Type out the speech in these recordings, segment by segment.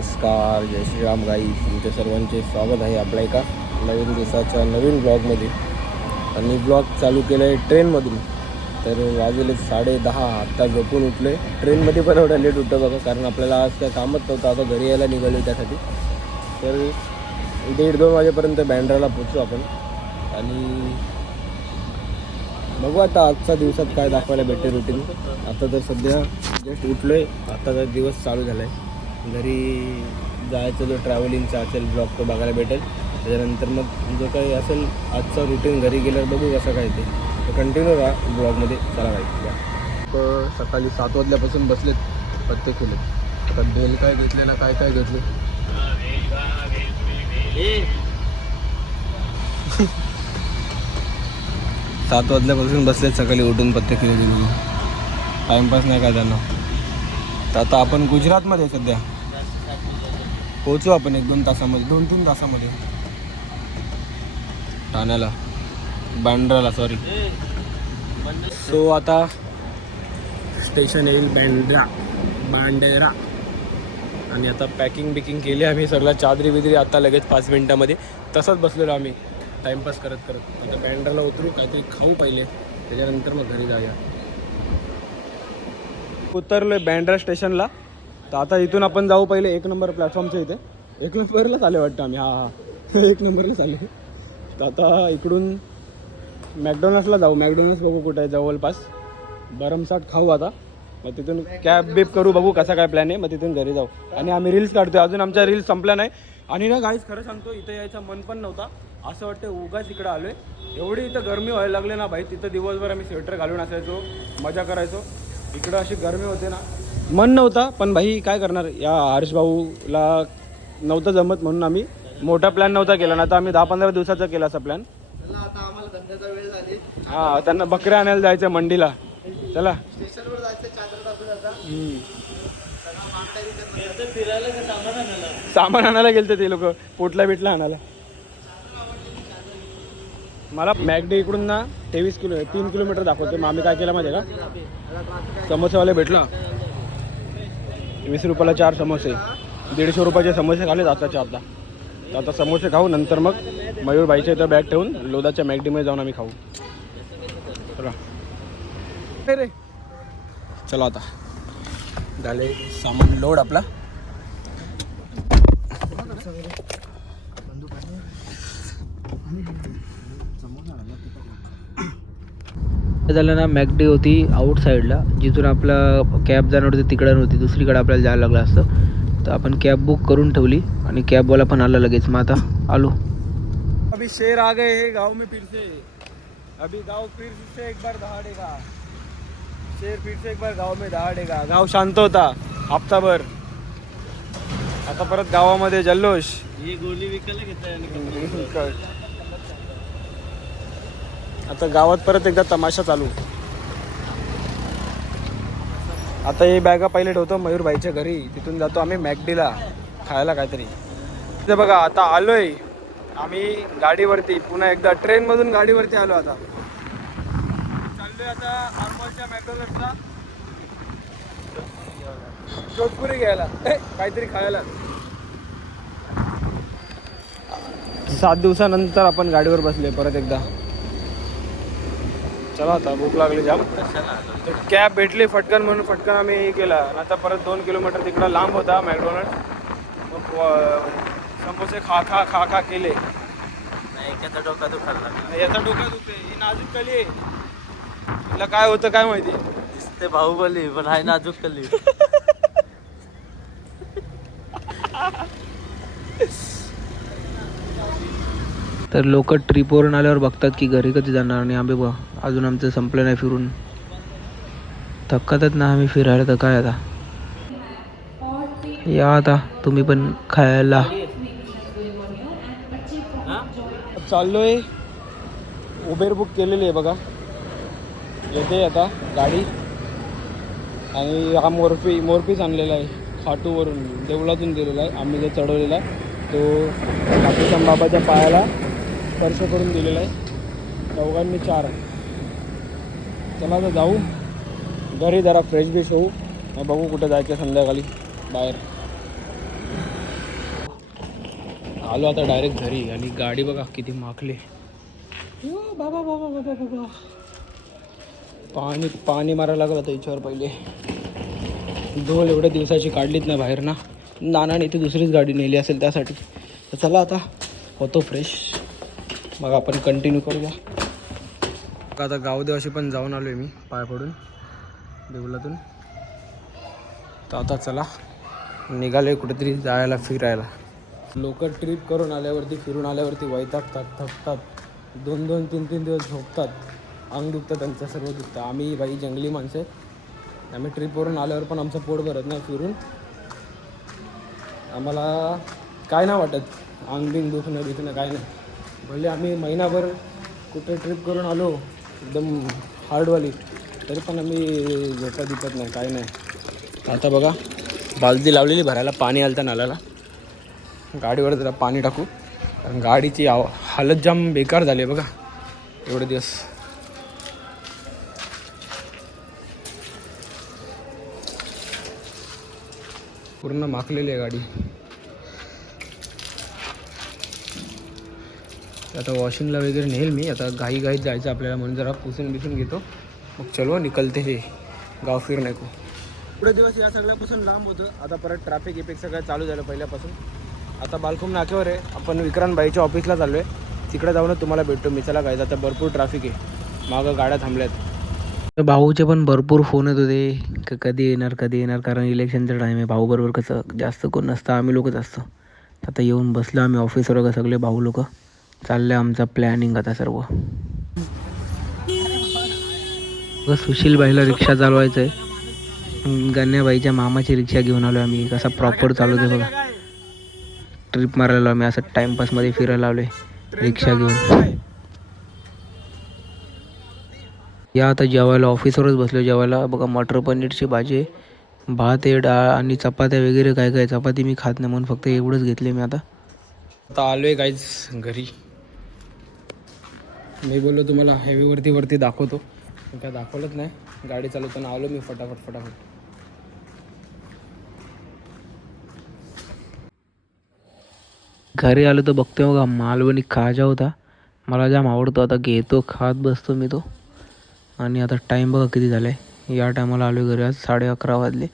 नमस्कार जय श्रीराम गाई. तुमच्या सर्वांचे स्वागत आहे आपल्या एका नवीन दिवसाच्या नवीन ब्लॉगमध्ये आणि ब्लॉग चालू केलं आहे ट्रेनमधून तर वाजले साडे दहा. आत्ता झोपून उठले ट्रेनमध्ये पण एवढा लेट उठतो बघा कारण आपल्याला आज काय कामच नव्हतं. आता घरी यायला निघालो त्यासाठी. तर दीड दोन वाजेपर्यंत बँड्राला पोचू आपण. आणि बघू आता आजच्या दिवसात काय दाखवायला भेटते रुटीन आता तर सध्या जस्ट उठलो आहे आता तर दिवस चालू झाला आहे घरी जायचं जो ट्रॅव्हलिंगचा असेल ब्लॉग तो बघायला भेटेल. त्याच्यानंतर मग जो काही असेल आजचा रुटीन घरी गेल्यावर बघू कसं काय ते. तर कंटिन्यू राहा ब्लॉगमध्ये चला काय तर सकाळी सात वाजल्यापासून बसलेत प्रत्येक केले आता बेल काय घेतलेला काय काय घेतले? सात वाजल्यापासून बसलेत सकाळी उठून पत्ते किलो टाईमपास नाही काय त्यांना. तर आता आपण गुजरातमध्ये सध्या. पोहोचू आपण एक दोन तासामध्ये दोन तीन तासामध्ये. ठाण्याला. बँड्राला सॉरी सो आता स्टेशन येईल बँड्रा बांडेरा आणि आता पॅकिंग बिकिंग केली आम्ही सगळं. चादरी बिदरी आता लगेच पाच मिनटामध्ये. तसंच बसलेलो आम्ही. टाईमपास करत करत. आता बँड्राला उतरू काहीतरी खाऊ पहिले. त्याच्यानंतर मग घरी जाऊया. उतरलोय बँड्रा स्टेशनला तर आता इथून आपण जाऊ पहिले एक नंबर प्लॅटफॉर्मच्या इथे. एक नंबरलाच आले वाटतं आम्ही. हां हां. एक नंबरलाच आले. तर आता इकडून मॅकडोनल्ड्सला जाऊ. मॅकडोनल्ड्स बघू कुठं आहे जवळपास. भरमसाठ खाऊ आता. मग तिथून कॅब बीप करू बघू कसा काय प्लॅन आहे. मग तिथून घरी जाऊ. आणि आम्ही रील्स काढतो अजून आमच्या रील्स संपल्या नाही. आणि ना गाईज खरं सांगतो इथं यायचं मन पण नव्हता. असं वाटतं उगाच इकडं आलोय. एवढी इथं गरमी व्हायला लागली ना भाई तिथं दिवसभर आम्ही स्वेटर घालून असायचो मजा करायचो. इकडं अशी गरमी होते ना मन नव्हता पण भाई काय करणार? या हर्ष भाऊला नव्हतं जमत म्हणून आम्ही मोठा प्लॅन नव्हता केला. ना तर आम्ही दहा पंधरा दिवसाचा केला असा प्लॅन आता आम्हाला धंद्याचा वेळ झाली. हा त्यांना बकऱ्या आणायला जायचं मंडीला. चला. सामान आणायला. सामान आणायला गेलते ते लोक. पोटला बिटला आणायला. मला मॅगडे इकडून ना तेवीस किलो तीन किलोमीटर दाखवते. मग आम्ही काय केलं माहिती आहे का? समोसेवाले भेटला. वीस रुपयाला चार समोसे दीडशे रुपयाचे समोसे खाले आताच्या आता. तर आता समोसे खाऊ नंतर मग मयूरबाईच्या इथं बॅग ठेवून लोदाच्या मॅगडीमध्ये जाऊन आम्ही खाऊ. चला. रे. चला आता. झाले सामान लोड आपला. झालं ना मॅकडी होती आउट साईडला जिथून आपला कॅब जाणार होती तिकडं नव्हती. दुसरीकडे आपल्याला जायला लागलं असतं. तर आपण कॅब बुक करून ठेवली आणि कॅबवाला पण आला लगेच. मग आता आलो. अभी शेर आ गए हैं गांव में फिर से. अभी गांव फिर से एक बार दहाड़ेगा. शेर फिर से एक बार गांव में दहाड़ेगा. गाव शांत होता हप्ताभर आता परत गावामध्ये जल्लोष. ही गोळी विकायला घेतलाय आता गावात परत एकदा तमाशा चालू. आता हे बॅगा पहिले ठेवतो मयूरबाईच्या घरी. तिथून जातो आम्ही मॅकडीला खायला काहीतरी. ते बघा आता आलोय. आम्ही गाडीवरती पुन्हा एकदा ट्रेनमधून गाडीवरती आलो आता. चाललोय आता आरमोलच्या मॅकडॉनल्ड्सला जोधपुरी घ्यायला. काहीतरी खायला. सात दिवसानंतर आपण गाडीवर बसले परत एकदा. चला आता भूक लागली जाम. कॅब भेटली फटकन म्हणून फटकन आम्ही हे केला. आता परत दोन किलोमीटर तिकडं लांब होता मॅकडॉनल्ड मग समोसे खा खा खा खा केले. एकाचा डोका दुखायला याचा डोका दुखते ही नाजूक कली आहे. तिला काय होतं काय माहिती? दिसते बाहुबली पण हाय नाजूक कली. तर लोक ट्रिपवरून आल्यावर बघतात की घरी कधी जाणार आणि आम्ही बघ अजून आमचं संपलं नाही फिरून. थकतच ना आम्ही फिरायला तर काय आता? या आता तुम्ही पण खायला. चाललोय. उबेर बुक केलेली आहे बघा. येते आता गाडी. आणि हा मोरपी मोरपीच आणलेला आहे. खाटूवरून देवळातून दिलेला आहे. आम्ही जो चढवलेला आहे तो खाटूश्याम बाबाच्या पायाला स्पर्श करून दिलेला आहे. चौघांनी चार आहे. चला आता जाऊ. घरी जरा फ्रेश बिश होऊ. बघू कुठं जायचं संध्याकाळी बाहेर. आलो आता डायरेक्ट घरी आणि गाडी बघा किती माखले. बाबा बाबा बाबा बाबा. पाणी पाणी मारायला लागलं होतं याच्यावर पहिले. धोल एवढ्या दिवसाची काढलीच नाही बाहेर ना. नानाने ती दुसरीच गाडी नेली असेल त्यासाठी. तर चला आता होतो फ्रेश मग आपण कंटिन्यू करूया. आता गावदेवाशी पण जाऊन आलो आहे मी पाय पडून देवलातून. तर आता चला निघाले कुठेतरी जायला फिरायला. लोक ट्रिप करून आल्यावरती फिरून आल्यावरती वैतागतात थकतात. दोन दोन तीन तीन दिवस झोपतात. अंग दुखतं त्यांचं सर्व दुखतं. आम्ही बाई जंगली माणसं आहेत. आम्ही ट्रिपवरून आल्यावर पण आमचं पोट भरत नाही फिरून. आम्हाला काय नाही वाटत. अंग बिंग दुखणं बिखणं काय नाही. भले आम्ही महिनाभर कुठे ट्रिप करून आलो एकदम हार्डवाली तरी पण आम्ही झोपा दिपत नाही काय नाही. आता बघा बालदी लावलेली भरायला पाणी आलं तर नाल्याला. गाडीवर जरा पाणी टाकू कारण गाडीची आव हालत जाम बेकार झाली आहे बघा. एवढे दिवस. पूर्ण माखलेली आहे गाडी. आता वॉशिंगला वगैरे नेईल मी. आता घाई घाईत जायचं आपल्याला म्हणून जरा पुसून बिसून घेतो. मग चलो निकलते हे. गाव फिरणे को. पुढे दिवस या सगळ्यापासून लांब होतं. आता परत ट्रॅफिक इफेक्ट सगळं चालू झालं पहिल्यापासून. आता बालकुम नाक्यावर आहे. आपण विक्रांत बाईच्या ऑफिसला चाललो आहे तिकडे जाऊनच तुम्हाला भेटतो मी. चला काय आता भरपूर ट्रॅफिक आहे. मागं गाड्या थांबल्यात. भाऊचे पण भरपूर फोन येत होते. क कधी येणार कधी येणार? कारण इलेक्शनचा टाईम आहे. भाऊ बरोबर कसं जास्त कोण नसतं. आम्ही लोकच असतो आता येऊन बसलो आम्ही ऑफिसवर का सगळे भाऊ लोक. चाललं आमचा प्लॅनिंग आता सर्व. बघ, रिक्षा चालवायचं आहे गण्याबाईच्या मामाची रिक्षा घेऊन आलो आम्ही. कसा प्रॉपर चालवतो बघा. ट्रिप मारायला आम्ही. असं टाइमपासमध्ये फिरायला लावले रिक्षा घेऊन. या आता जेवायला ऑफिसवरच बसलो जेवायला. बघा मटर पनीरची भाजी भात आहे डाळ आणि चपात्या वगैरे काय काय. चपाती मी खात नाही म्हणून फक्त एवढंच घेतले मी आता. आता आलो आहे काहीच घरी. मी बोललो तुम्हाला हेवीवरती वरती दाखवतो. पण त्या दाखवलंच नाही. गाडी चालवताना आलो मी फटाफट फटाफट. घरी आलो तर बघतोय बघा मालवणी खाजा होता. मला जाम आवडतो आता घेतो खात बसतो मी तो. आणि आता टाईम बघा किती झाला आहे या टायमाला आलो घरी आज साडे अकरा वाजले.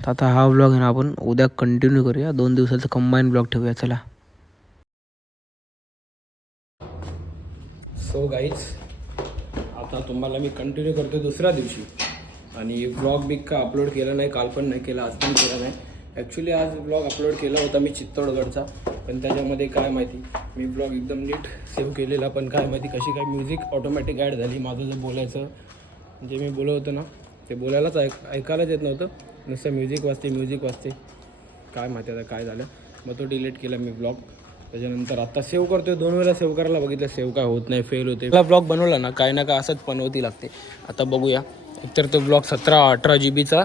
तर आता हा ब्लॉग आहे ना आपण उद्या कंटिन्यू करूया. दोन दिवसाचं कंबाईन ब्लॉग ठेवूया चला. सो गाईज आता तुम्हाला मी कंटिन्यू करतो दुसऱ्या दिवशी. आणि ब्लॉग बिग का अपलोड केला नाही काल पण नाही केला आज पण केला नाही. ॲक्च्युली आज ब्लॉग अपलोड केला होता मी चित्तोडगडचा. पण त्याच्यामध्ये काय माहिती मी ब्लॉग एकदम नीट सेव्ह केलेला पण काय माहिती कशी काय म्युझिक ऑटोमॅटिक ॲड झाली माझं जे बोलायचं जे मी बोलत होतं ना ते बोलायलाच ऐक ऐकायलाच येत नव्हतं. नुसतं म्युझिक वाजते म्युझिक वाजते. काय माहिती आता काय झालं. मग तो डिलीट केला मी ब्लॉग त्याच्यानंतर आता सेव्ह करतोय दोन वेळा सेव्ह करायला बघितलं सेव्ह काय होत नाही फेल होते. मला ब्लॉग बनवला ना काय ना काय असंच बनवती लागते. आता बघूया. एकतर तो ब्लॉग सतरा अठरा जी बीचा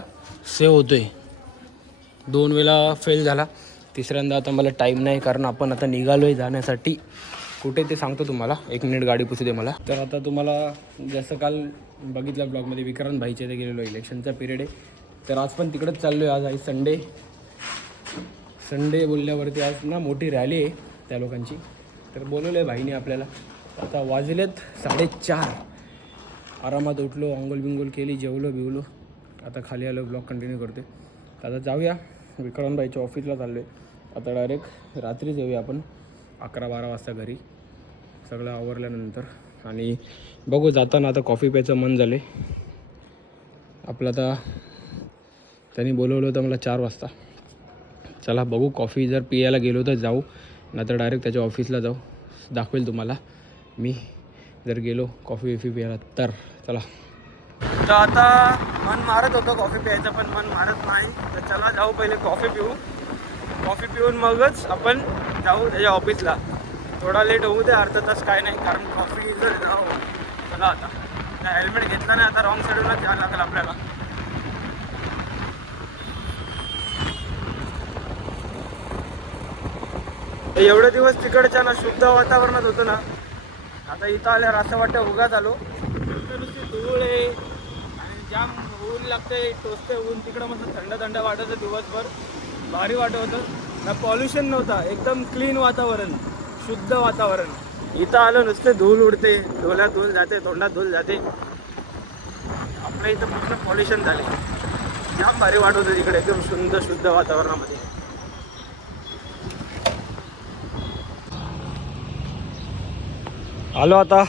सेव्ह होतोय. दोन वेळा फेल झाला. तिसऱ्यांदा आता मला टाईम नाही कारण आपण आता निघालो आहे जाण्यासाठी. कुठे ते सांगतो तुम्हाला. एक मिनिट गाडी पुसू दे मला. तर आता तुम्हाला जसं काल बघितलं ब्लॉगमध्ये विक्रांत भाईच्या इथे गेलेलो इलेक्शनचा पिरियड आहे. तर आज पण तिकडेच चाललो आहे आज आहे संडे संडे बोलल्यावरती आज ना मोठी रॅली आहे. त्या लोकांची. तर बोलवलं आहे भाईने आपल्याला. आता वाजलेत साडेचार. आरामात उठलो अंगोल बिंगोल केली जेवलो बिवलो. आता खाली आलो ब्लॉग कंटिन्यू करते तर आता जाऊया. विक्रमबाईच्या ऑफिसला चाललो आहे आता डायरेक्ट रात्री जाऊया आपण अकरा बारा वाजता घरी. सगळं आवरल्यानंतर. आणि बघू जाताना आता कॉफी प्यायचं मन झाले आपलं आता त्यांनी बोलवलं होतं मला चार वाजता. चला बघू कॉफी जर पियायला गेलो तर जाऊ. नाहीतर डायरेक्ट त्याच्या ऑफिसला जाऊ. दाखवेल तुम्हाला. मी जर गेलो कॉफी विफी प्यायला तर. चला. तर आता मन मारत होतं कॉफी प्यायचं पण मन मारत नाही. तर चला जाऊ पहिले कॉफी पिऊ. कॉफी पिऊन मगच आपण जाऊ त्याच्या ऑफिसला थोडा लेट होऊ दे अर्धा तास काय नाही कारण कॉफी जर जाऊ चला आता. हेल्मेट घेतला नाही आता रॉंग साईडला जायला लागेल आपल्याला. एवढे दिवस तिकडच्या ना शुद्ध वातावरणात होतं ना आता इथं आल्यावर असं वाटतं उगाच आलो. नुसती धूळ आहे आणि जाम ऊन लागते टोचते ऊन. तिकडं मस्त थंड थंड वाटत दिवसभर. भारी वाटत होतं. ना पॉल्युशन नव्हता एकदम क्लीन वातावरण शुद्ध वातावरण. इथं आलं नुसते धूल उडते डोल्यात धूल जाते तोंडात धूल जाते. आपल्या इथं पूर्ण पॉल्युशन झाले जाम भारी वाटत होतं तिकडे एकदम शुद्ध शुद्ध वातावरणामध्ये. आलो आता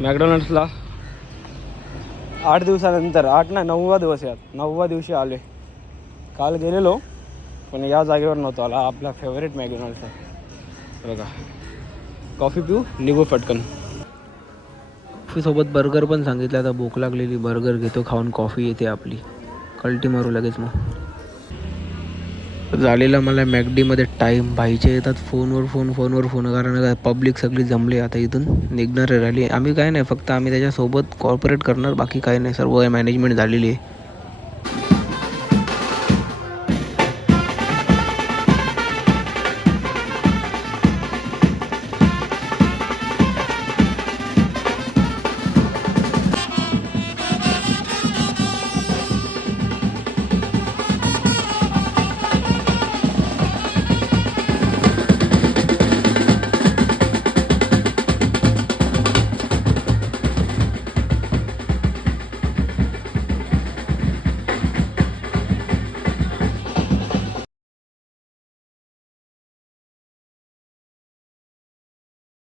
मॅकडॉनल्ड्सला. आठ दिवसानंतर आठ ना नववा दिवस यात. नववा दिवशी आले काल गेलेलो पण या जागेवर नव्हतो आला. आपला फेवरेट मॅकडॉनल्ड्सचा बघा. कॉफी पिऊ निघू पटकन. कॉफीसोबत बर्गर पण सांगितलं आता भूक लागलेली. बर्गर घेतो खाऊन कॉफी येते आपली. कल्टी मारू लगेच मग. झालेला मला मॅगडीमध्ये टाईम भाईचे येतात फोनवर फोन फोनवर फोन कारण पब्लिक सगळी जमली आता इथून. निघणार आहे रॅली आम्ही काय नाही फक्त आम्ही त्याच्यासोबत कॉर्पोरेट करणार बाकी काही नाही. सर्व मॅनेजमेंट झालेली आहे.